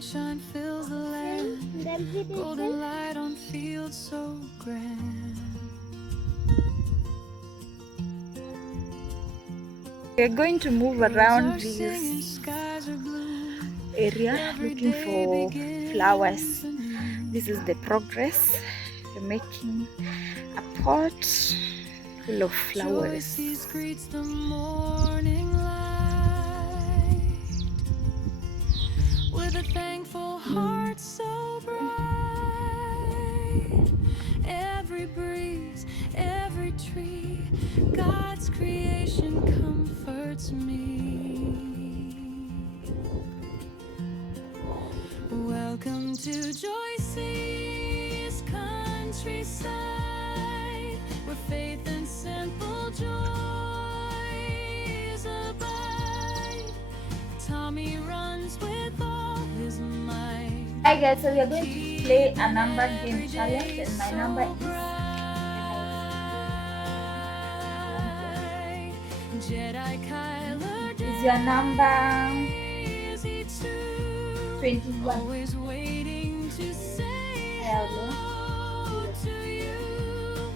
sunshine fills the land, golden light on fields so grand. We are going to move around Birds are singing, this skies are blue. area Every looking day for begins flowers. anew. This is the progress. We're making a pot full of flowers. Joyce's greets the morning light with a thankful heart so bright. Every breeze, every tree, God's creation comforts me. Welcome to Joyce's countryside, where faith and simple joys abide. Tommy runs with all his might. Hi guys, so we are going to play a number game challenge, and my number Jedi Kyler is your number Daisy too, 21. always waiting to say hello to you.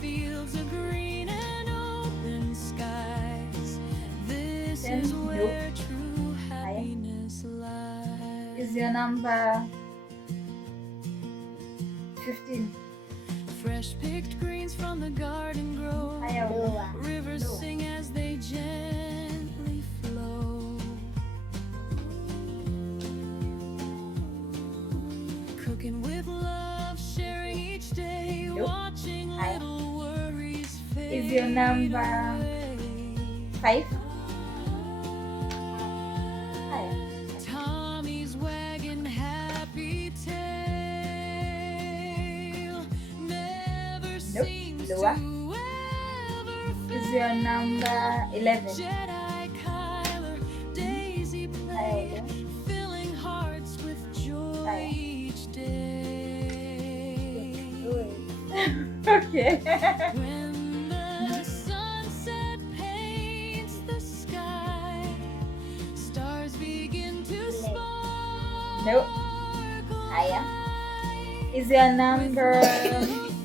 Fields of green and open skies. This Then is you. where true happiness lies. Is your number 15. Fresh picked greens from the garden grow. Rivers No. sing as they gently flow. Cooking with love, sharing each day, No. watching little worries fade. Is your number away. 5? Tommy's wagging happy tail never seems lower. to ever Is your number 11? Jedi Kyler Daisy play, filling hearts with joy each day. Okay. When the sunset paints the sky, stars begin to sparkle. No. Higher. Is your number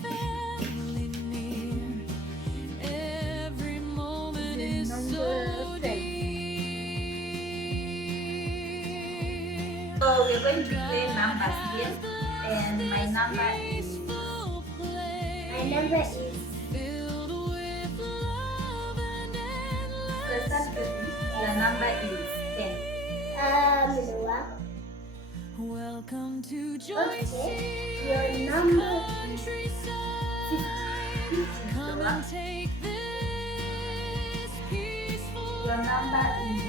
Family near. Every moment is so number 10? dear. So we're going to play numbers here, and my number is Peaceful play, is filled with love and endless. your number is 10. Lua. Welcome to Joyce's Your number countryside. Come and take this peaceful Your number is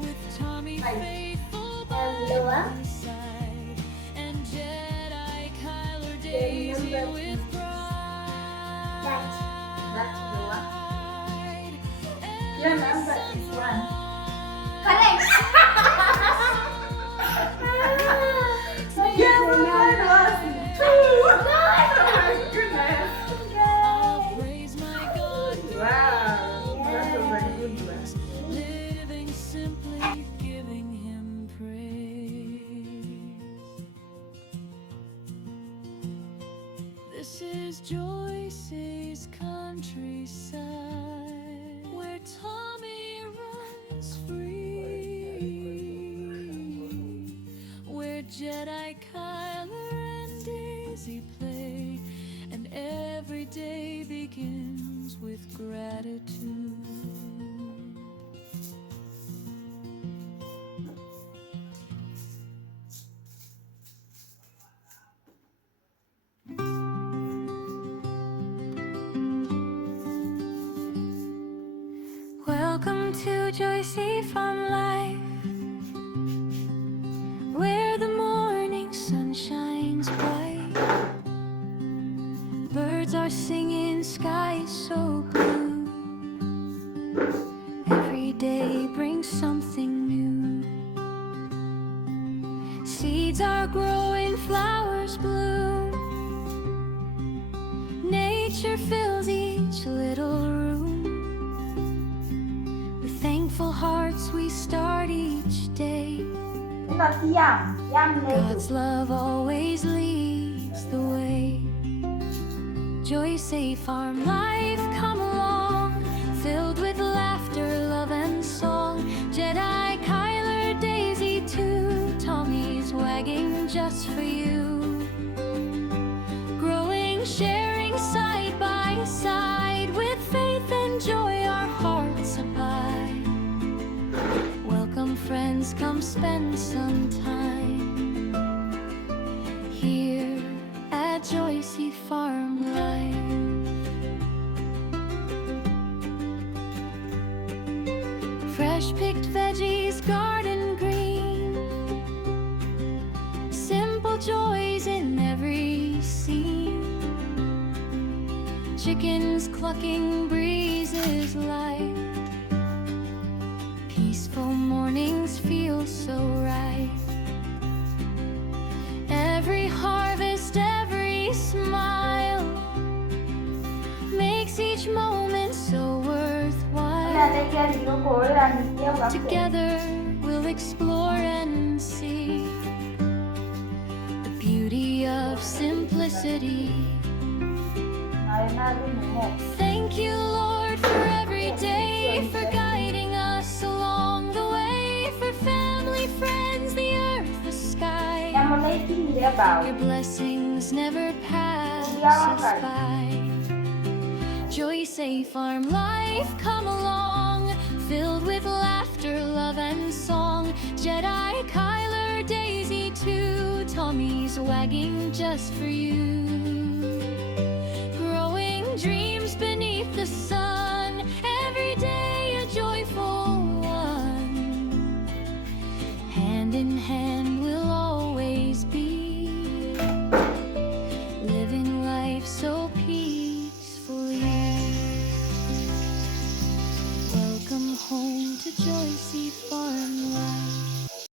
with Tommy 5. faithful by Lua. my side, and Jedi Kyler Daisy number with pride. That's Noah. Every Your number is 1. Correct. Yeah, mine was 2. Oh my goodness. I'll praise my God. Wow, that was a good one. Living simply, giving him praise. This is Joyce's countryside, where Tommy runs free, where Jedi Kyler and Daisy play, and every day begins with gratitude. Welcome to Joyce Farm Life, where the morning sun shines bright. Birds are singing, sky is so blue. Every day brings something new. Seeds are growing, flowers bloom. Nature fills each little room. With thankful hearts we start each day. Not young. ย่ำเลยลูก God's love always leads the way. Joy Safe Farm Life, come along, filled with laughter, love, and song. Jedi, Kyler, Daisy, too. Tommy's wagging just for you. Growing, sharing side by side, with faith and joy our hearts abide. Welcome, friends, come spend some time here at Joycey Farm Life. Fresh picked veggies, garden green, simple joys in every scene. Chickens clucking, breezes light, peaceful mornings feel so right. Every harvest, every smile makes each moment so worthwhile. เนี่ยได้แค่นี้ก็โกรธแล้วนี่เกี่ยวกับเสร็จ Together we'll explore and see the beauty of simplicity. น้อยมากลูกหมูหมก Thank you, Lord, for every day, for guiding us along the way, for family, friends, the earth, the ยัง sky. มันได้กินเดียวเปล่า Your blessings never pass us by. Joy Safe Farm Life, come along, filled with laughter, love, and song. Jedi, Kyler, Daisy, too. Tommy's wagging just for you. Growing dreams beneath the sun, every day a joyful one. Hand in hand we'll always be, living life so peacefully. Welcome home to Joycey Farm